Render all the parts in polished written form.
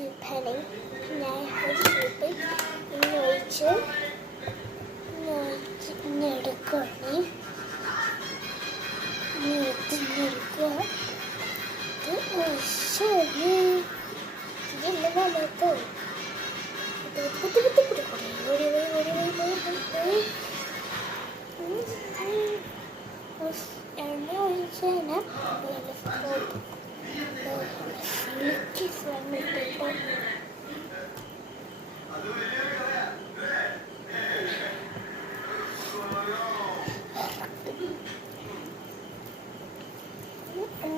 panning. ഞാൻ shape ഇങ്ങനെ ഒഴിച്ച് ഇങ്ങനെ എടുക്കുകയാണ്. എടുക്കുക ഇത് ഒഴിച്ച് ഇതില്ല നല്ലത് എണ്ണ ഒഴിച്ച് തന്നെ സിൽക്കി ഫ്രണ്ടിട്ടിട്ട്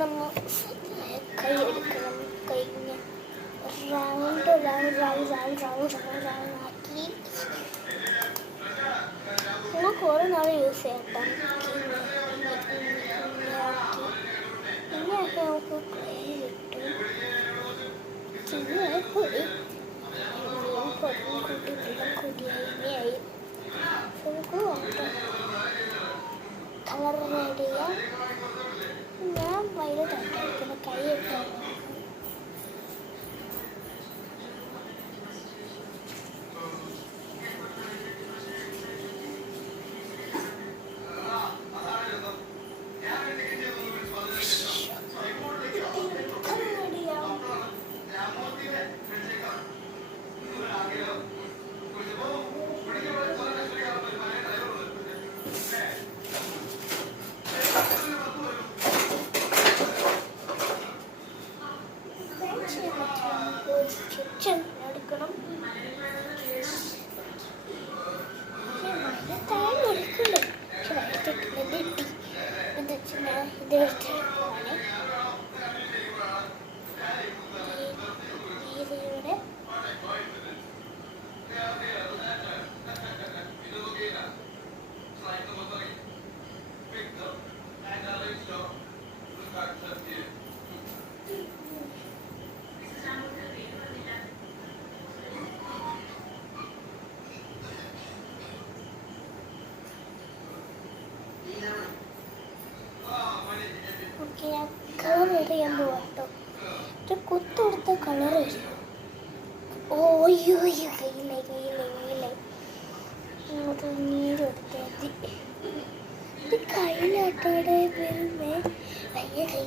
നമ്മൾ കൈ എടുക്കണം. കൈയിങ്ങനെ റൗണ്ട് ആക്കി നമ്മൾ കുറേ നാൾ യൂസ് ചെയ്യട്ടോ. ഇങ്ങനെയൊക്കെ നമുക്ക് ക്ലേ കിട്ടും. പൊടി കൂട്ടിയായി നമുക്ക് കളർ റെഡി ചെയ്യാം. ഞാൻ വയറ് തട്ടെടുക്കുന്ന കൈ ഇട്ടാണ്. എടുക്കണം. ഇത് എടുത്തെടുക്കുവാണ്. ഇതിലൂടെ ഞാൻ കളർ എറിയാൻ പോവാം കേട്ടോ. ഒരു കുത്തെടുത്ത കളർ വരും. ഓയ്യോ കയ്യിലായി ഇങ്ങോട്ട് നീരെടുത്താൽ മതി. ഇത് കയ്യിലാട്ടോടെ വരുമ്പേ അയ്യ കൈ